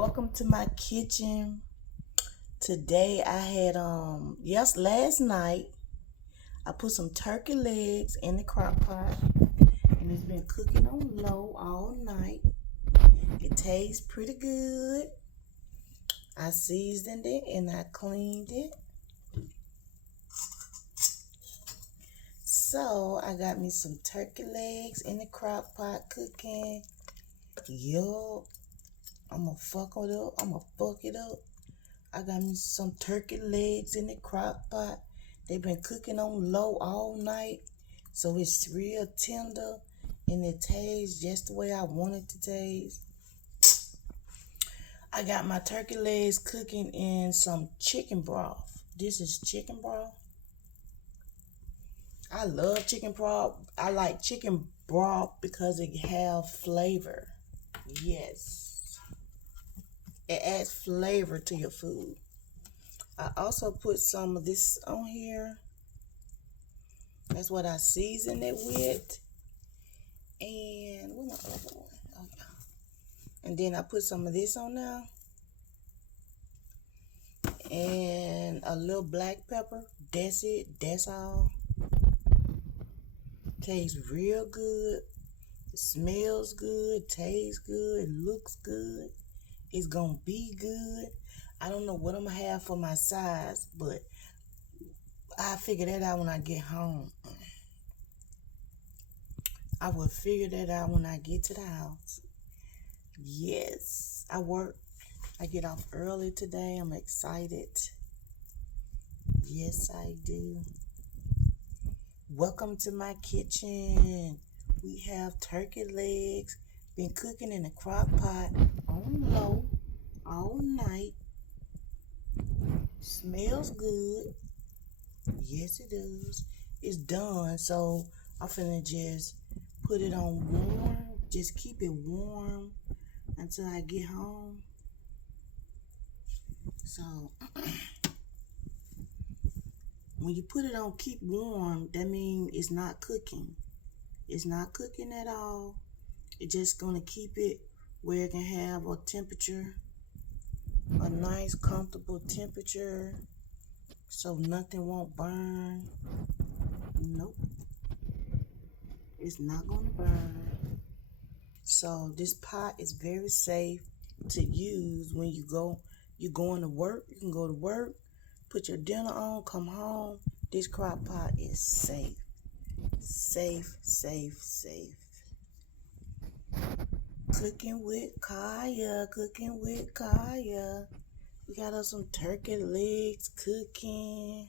Welcome to my kitchen. Today I had last night I put some turkey legs in the crock pot and it's been cooking on low all night. It tastes pretty good. I seasoned it and I cleaned it. So I got me some turkey legs in the crock pot cooking. Yup. I'ma fuck it up. I got me some turkey legs in the crock pot. They've been cooking on low all night, so it's real tender and it tastes just the way I want it to taste. I got my turkey legs cooking in some chicken broth. This is chicken broth. I love chicken broth. I like chicken broth because it have flavor. Yes. It adds flavor to your food. I also put some of this on here. That's what I seasoned it with. And where's my other one? Oh, yeah. And then I put some of this on there. And a little black pepper. That's it. That's all. Tastes real good. It smells good. Tastes good. Looks good. It's gonna be good. I don't know what I'm gonna have for my sides, but I'll figure that out when I get home. I will figure that out when I get to the house. Yes, I work. I get off early today. I'm excited. Yes, I do. Welcome to my kitchen. We have turkey legs. Been cooking in a crock pot on low all night. Smells good. Yes, it does. It's done. So I'm finna just put it on warm. Just keep it warm until I get home. So when you put it on keep warm, that means it's not cooking. It's not cooking at all. It's just gonna keep it where it can have a temperature, a nice comfortable temperature, so nothing won't burn. Nope. It's not gonna burn. So this pot is very safe to use when you're going to work. You can go to work, put your dinner on, come home. This crock pot is safe. Safe, safe, safe. Cooking with Kaya, cooking with Kaya. We got us some turkey legs cooking.